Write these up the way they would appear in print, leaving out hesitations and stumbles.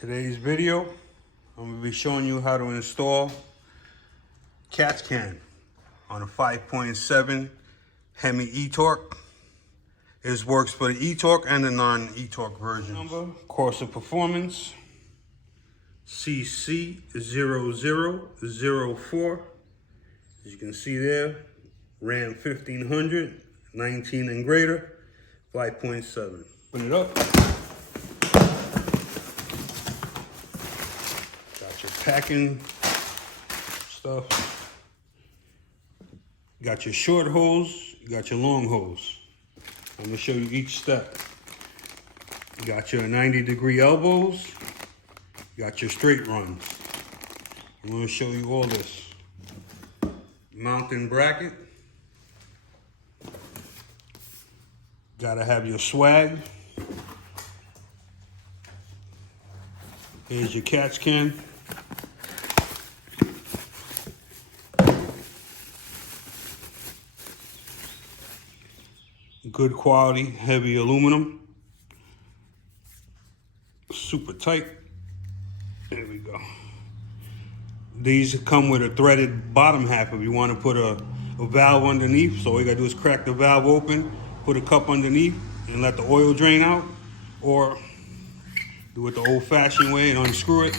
Today's video, I'm going to be showing you how to install catch can on a 5.7 Hemi eTorque. This works for the eTorque and the non-eTorque version. Number, Corsa Performance CC0004. As you can see there, RAM 1500, 19 and greater, 5.7. Open it up. Got your packing stuff. You got your short hose, you got your long hose. I'm gonna show you each step. You got your 90-degree elbows, you got your straight runs. I'm gonna show you all this. Mounting bracket. Gotta have your swag. Here's your catch can. Good quality, heavy aluminum. Super tight. There we go. These come with a threaded bottom half if you want to put a valve underneath. So all you gotta do is crack the valve open, put a cup underneath, and let the oil drain out. Or do it the old-fashioned way and unscrew it.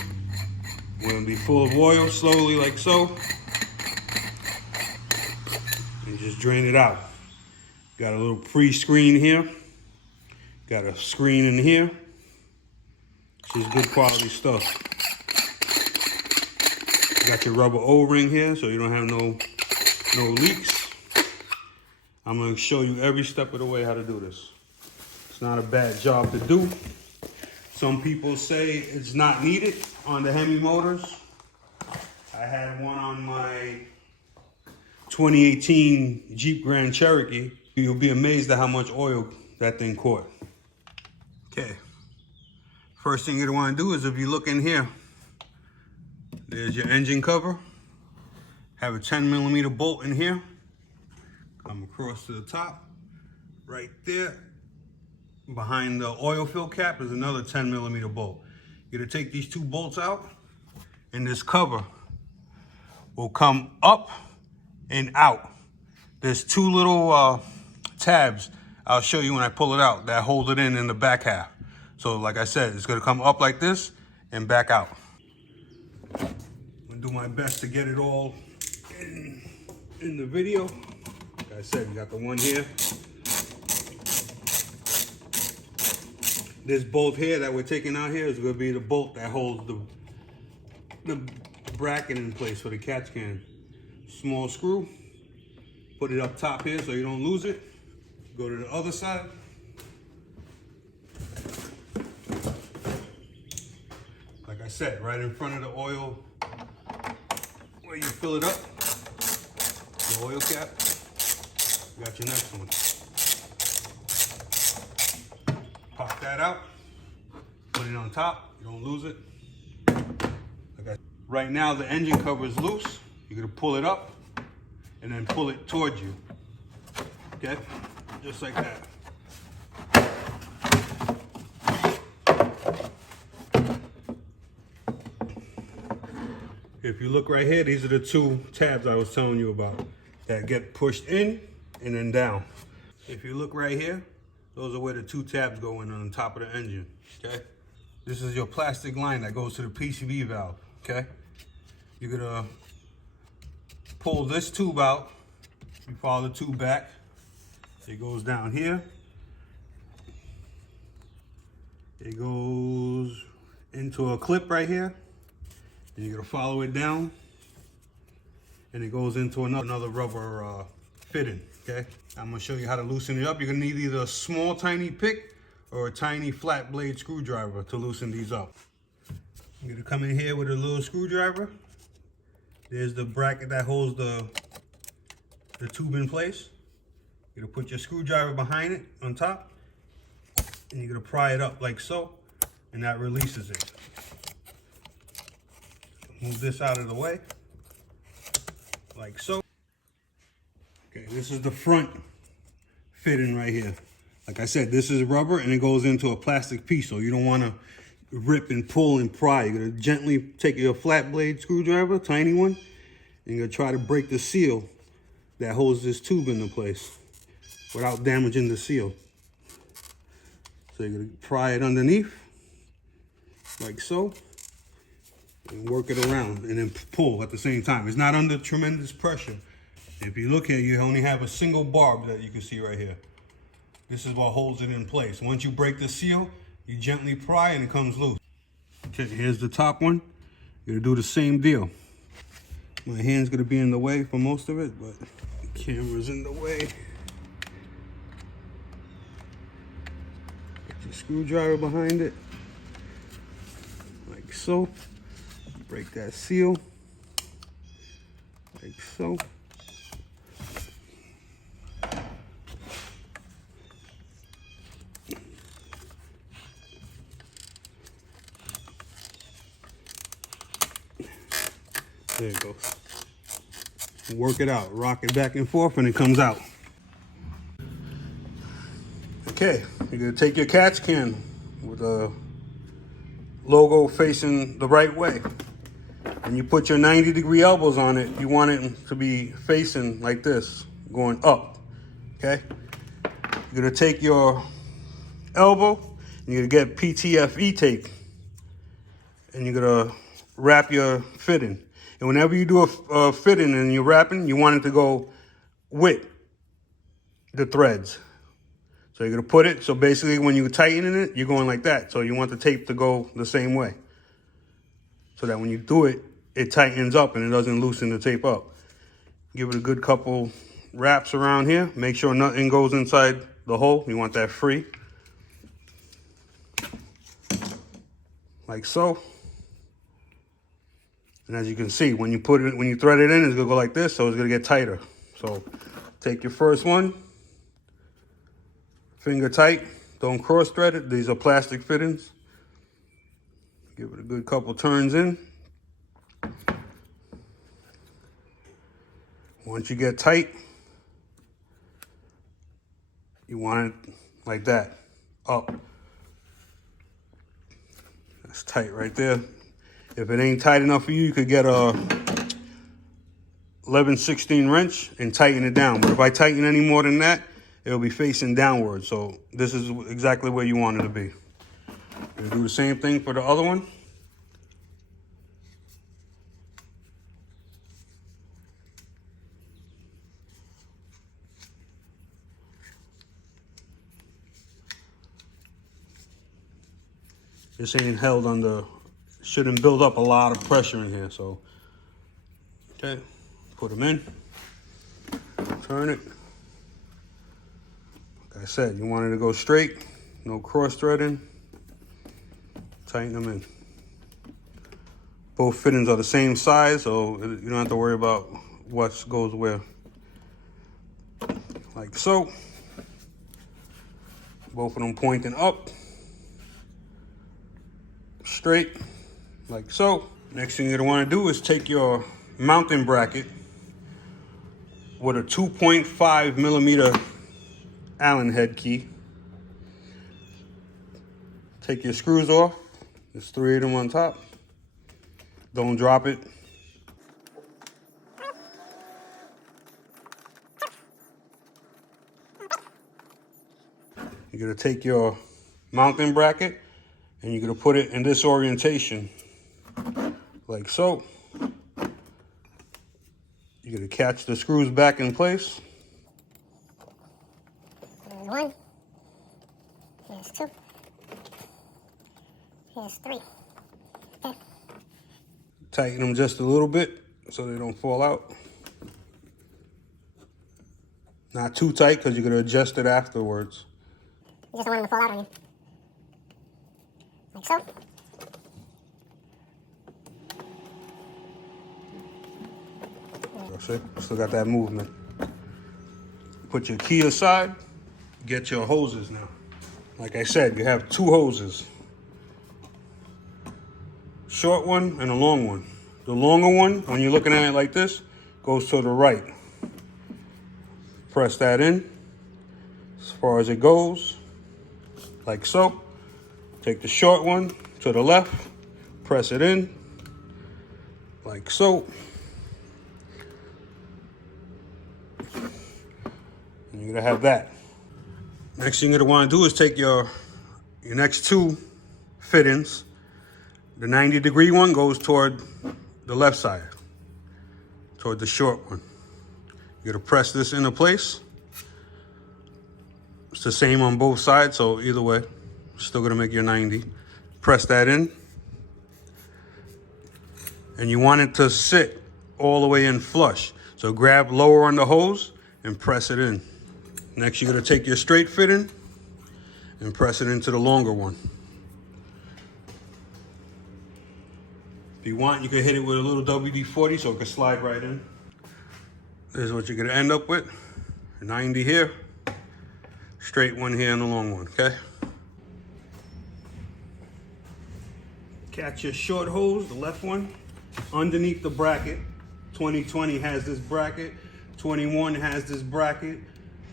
When it'll be full of oil, slowly like so. And just drain it out. Got a little pre-screen here. Got a screen in here. This is good quality stuff. Got your rubber O-ring here so you don't have no leaks. I'm gonna show you every step of the way how to do this. It's not a bad job to do. Some people say it's not needed on the Hemi motors. I had one on my 2018 Jeep Grand Cherokee. You'll be amazed at how much oil that thing caught. Okay. First thing you want to do is if you look in here, there's your engine cover. Have a 10mm bolt in here. Come across to the top. Right there, behind the oil fill cap is another 10mm bolt. You're gonna take these two bolts out, and this cover will come up and out. There's two little tabs, I'll show you when I pull it out, that hold it in the back half. So like I said, it's gonna come up like this and back out. I'm gonna do my best to get it all in the video. Like I said, you got the one here. This bolt here that we're taking out here is gonna be the bolt that holds the bracket in place for the catch can. Small screw, put it up top here so you don't lose it. Go to the other side. Like I said, right in front of the oil, where you fill it up, the oil cap, you got your next one. Pop that out, put it on top, you don't lose it. Okay. Right now the engine cover is loose. You're gonna pull it up and then pull it towards you, okay? Just like that. If you look right here, these are the two tabs I was telling you about that get pushed in and then down. If you look right here, those are where the two tabs go in on the top of the engine, okay? This is your plastic line that goes to the PCV valve, okay? You're gonna pull this tube out. You follow the tube back. It goes down here. It goes into a clip right here. And you're gonna follow it down. And it goes into another rubber fitting, okay? I'm gonna show you how to loosen it up. You're gonna need either a small tiny pick or a tiny flat blade screwdriver to loosen these up. You're gonna come in here with a little screwdriver. There's the bracket that holds the tube in place. You're gonna put your screwdriver behind it on top, and you're gonna pry it up like so, and that releases it. Move this out of the way, like so. Okay, this is the front fitting right here. Like I said, this is rubber and it goes into a plastic piece, so you don't wanna rip and pull and pry. You're gonna gently take your flat blade screwdriver, tiny one, and you're gonna try to break the seal that holds this tube into place without damaging the seal. So you're gonna pry it underneath, like so, and work it around, and then pull at the same time. It's not under tremendous pressure. If you look here, you only have a single barb that you can see right here. This is what holds it in place. Once you break the seal, you gently pry and it comes loose. Okay, here's the top one. You're gonna do the same deal. My hand's gonna be in the way for most of it, but the camera's in the way. Get your screwdriver behind it, like so. Break that seal, like so. There it goes. Work it out, rock it back and forth, and it comes out. Okay, you're gonna take your catch can with a logo facing the right way. And you put your 90-degree elbows on it. You want it to be facing like this, going up, okay? You're gonna take your elbow, and you're gonna get PTFE tape, and you're gonna wrap your fitting. And whenever you do a fitting and you're wrapping, you want it to go with the threads. So you're gonna put it, so basically when you're tightening it, you're going like that. So you want the tape to go the same way. So that when you do it, it tightens up and it doesn't loosen the tape up. Give it a good couple wraps around here. Make sure nothing goes inside the hole. You want that free. Like so. And as you can see, when you put it, when you thread it in, it's gonna go like this, so it's gonna get tighter. So take your first one, finger tight, don't cross thread it. These are plastic fittings. Give it a good couple turns in. Once you get tight, you want it like that, up. That's tight right there. If it ain't tight enough for you, you could get a 11/16 wrench and tighten it down. But if I tighten any more than that, it'll be facing downward. So this is exactly where you want it to be. We'll do the same thing for the other one. This ain't held under, shouldn't build up a lot of pressure in here, so. Okay, put them in, turn it. Like I said, you want it to go straight, no cross threading. Tighten them in. Both fittings are the same size, so you don't have to worry about what goes where. Like so. Both of them pointing up. Straight, like so. Next thing you're gonna wanna do is take your mounting bracket with a 2.5 millimeter Allen head key. Take your screws off. There's 3 of them on top. Don't drop it. You're gonna take your mounting bracket and you're gonna put it in this orientation, like so. You're gonna catch the screws back in place. Here's 1. Here's 2. Here's 3. Okay. Tighten them just a little bit so they don't fall out. Not too tight because you're gonna adjust it afterwards. You just don't want them to fall out on you. Like so. See, still got that movement. Put your key aside, get your hoses now. Like I said, you have 2 hoses. Short one and a long one. The longer one, when you're looking at it like this, goes to the right. Press that in as far as it goes, like so. Take the short one, to the left, press it in, like so. And you're gonna have that. Next thing you're gonna wanna do is take your next two fittings. The 90-degree one goes toward the left side, toward the short one. You're gonna press this into place. It's the same on both sides, so either way, still gonna make your 90. Press that in. And you want it to sit all the way in flush. So grab lower on the hose and press it in. Next, you're gonna take your straight fitting and press it into the longer one. If you want, you can hit it with a little WD-40 so it can slide right in. This is what you're gonna end up with. 90 here, straight one here and the long one, okay? Catch your short hose, the left one, underneath the bracket. 2020 has this bracket, 21 has this bracket,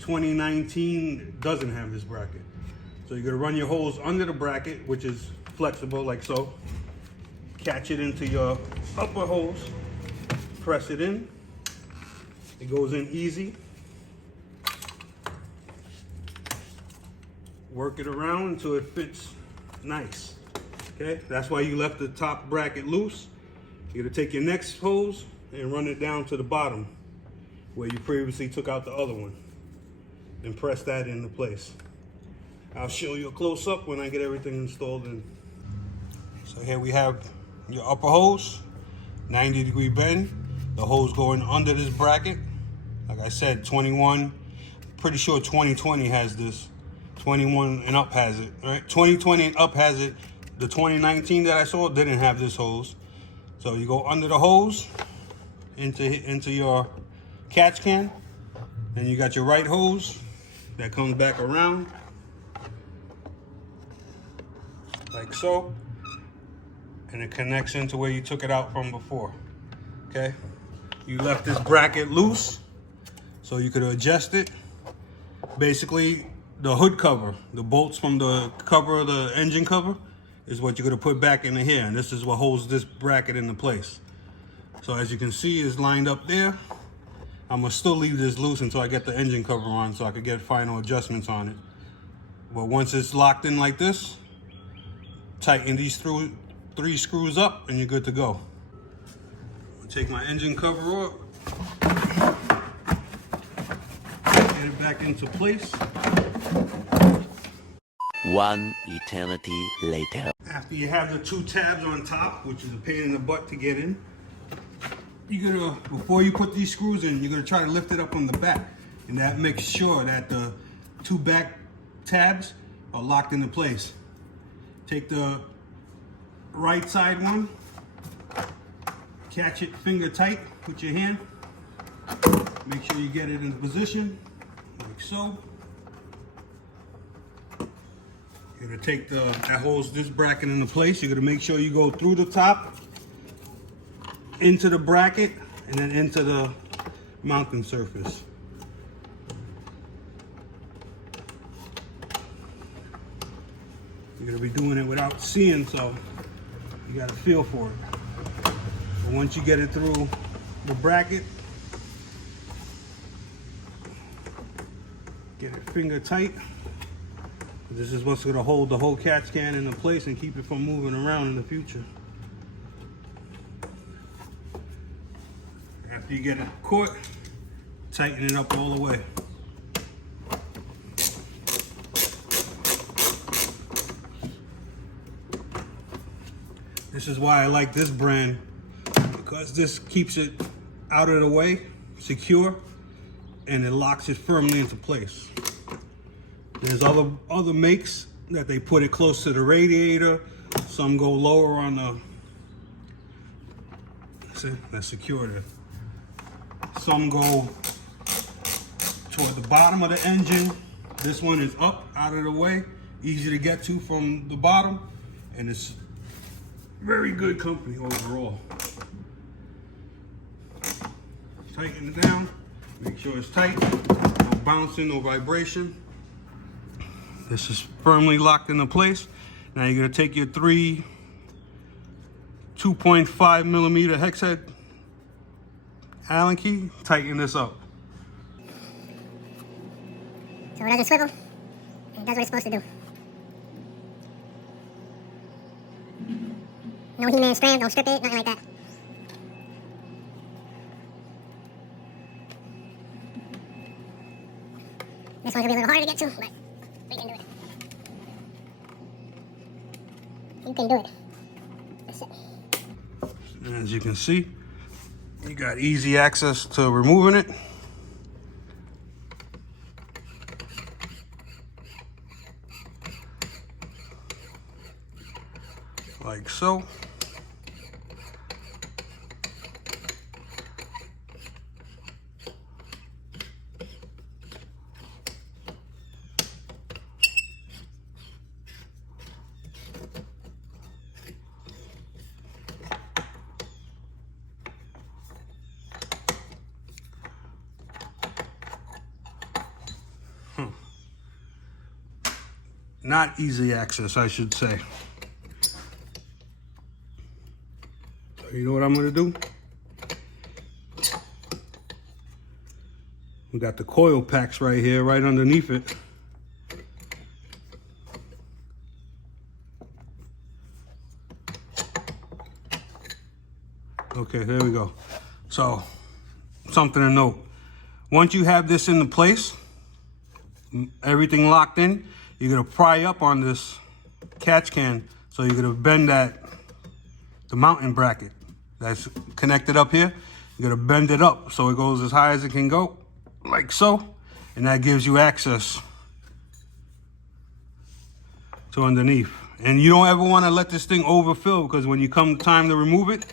2019 doesn't have this bracket. So you're gonna run your hose under the bracket, which is flexible like so. Catch it into your upper hose, press it in. It goes in easy. Work it around until it fits nice. Okay, that's why you left the top bracket loose. You're gonna take your next hose and run it down to the bottom where you previously took out the other one and press that into place. I'll show you a close up when I get everything installed in. So here we have your upper hose, 90-degree bend. The hose going under this bracket. Like I said, 21, pretty sure 2020 has this. 21 and up has it, right? 2020 and up has it. The 2019 that I saw didn't have this hose. So you go under the hose into your catch can. Then you got your right hose that comes back around like so. And it connects into where you took it out from before, okay? You left this bracket loose so you could adjust it. Basically, the hood cover, the bolts from the cover of the engine cover is what you're gonna put back into here. And this is what holds this bracket into place. So as you can see, it's lined up there. I'm gonna still leave this loose until I get the engine cover on so I could get final adjustments on it. But once it's locked in like this, tighten these three screws up and you're good to go. I'll take my engine cover off. Get it back into place. One eternity later. After you have the two tabs on top, which is a pain in the butt to get in, you're gonna, before you put these screws in, you're gonna try to lift it up from the back. And that makes sure that the two back tabs are locked into place. Take the right side one, catch it finger tight with your hand. Make sure you get it in position, like so. You're gonna take that holds this bracket into place. You're gonna make sure you go through the top, into the bracket, and then into the mounting surface. You're gonna be doing it without seeing, so you got to feel for it. But once you get it through the bracket, get it finger tight. This is what's going to hold the whole catch can into place and keep it from moving around in the future. After you get it caught, tighten it up all the way. This is why I like this brand, because this keeps it out of the way, secure, and it locks it firmly into place. There's other makes that they put it close to the radiator. Some go lower on the, see, that's secured it. Some go toward the bottom of the engine. This one is up, out of the way, easy to get to from the bottom, and it's very good company overall. Tighten it down, make sure it's tight, no bouncing, no vibration. This is firmly locked into place. Now you're gonna take your 3 2.5 millimeter hex head Allen key, tighten this up. So it doesn't swivel, and it does what it's supposed to do. No He-Man strand, don't strip it, nothing like that. This one's gonna be a little harder to get to, but we can do it. You can do it. That's it. As you can see, you got easy access to removing it. Like so. Not easy access, I should say. So you know what I'm gonna do? We got the coil packs right here, right underneath it. Okay, there we go. So, something to note. Once you have this into place, everything locked in, you're gonna pry up on this catch can. So you're gonna bend the mounting bracket that's connected up here. You're gonna bend it up so it goes as high as it can go, like so. And that gives you access to underneath. And you don't ever wanna let this thing overfill, because when you come time to remove it,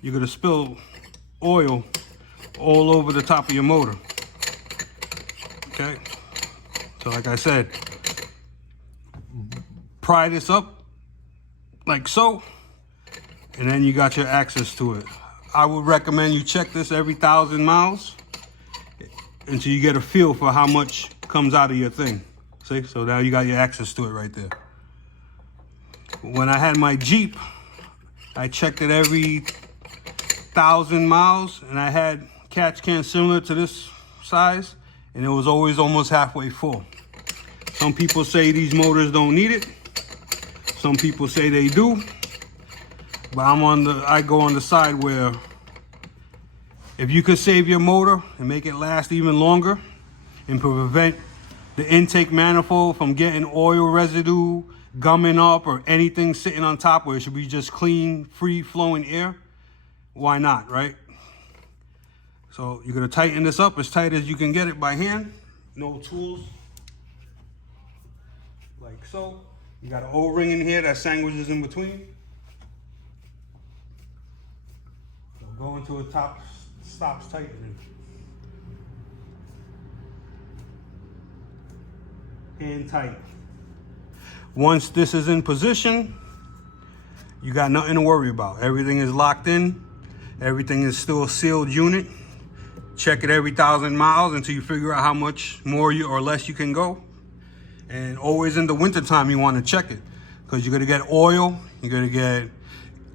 you're gonna spill oil all over the top of your motor. Okay, so like I said, pry this up like so, and then you got your access to it. I would recommend you check this every 1,000 miles until you get a feel for how much comes out of your thing. See, so now you got your access to it right there. When I had my Jeep, I checked it every 1,000 miles, and I had catch cans similar to this size, and it was always almost halfway full. Some people say these motors don't need it. Some people say they do. But I go on the side where if you could save your motor and make it last even longer and prevent the intake manifold from getting oil residue, gumming up, or anything sitting on top where it should be just clean, free flowing air, why not, right? So you're gonna tighten this up as tight as you can get it by hand. No tools. Like so. You got an O-ring in here that sandwiches in between. So go until it stops tightening. And tight. Once this is in position, you got nothing to worry about. Everything is locked in. Everything is still a sealed unit. Check it every 1,000 miles until you figure out how much more or less you can go. And always in the wintertime, you want to check it, because you're going to get oil, you're going to get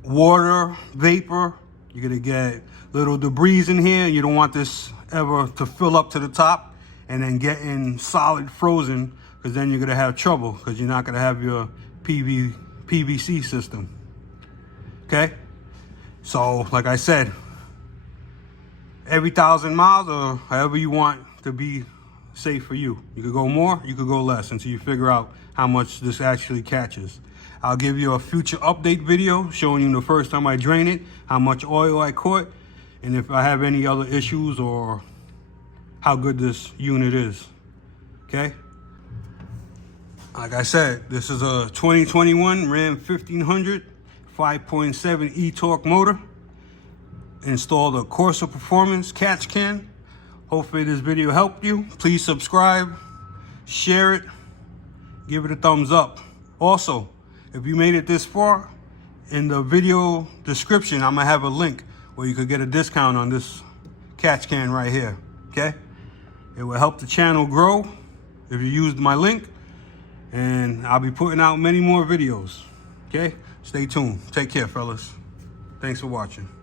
water, vapor, you're going to get little debris in here. You don't want this ever to fill up to the top and then get in solid frozen, because then you're going to have trouble, because you're not going to have your PVC system. Okay? So, like I said, every 1,000 miles or however you want to be safe for you. You could go more, you could go less until you figure out how much this actually catches. I'll give you a future update video showing you the first time I drain it, how much oil I caught, and if I have any other issues or how good this unit is. Okay? Like I said, this is a 2021 Ram 1500 5.7 eTorque motor. Installed a Corsa Performance catch can. Hopefully this video helped you. Please subscribe, share it, give it a thumbs up. Also, if you made it this far, in the video description, I'm gonna have a link where you could get a discount on this catch can right here, okay? It will help the channel grow if you used my link, and I'll be putting out many more videos, okay? Stay tuned. Take care, fellas. Thanks for watching.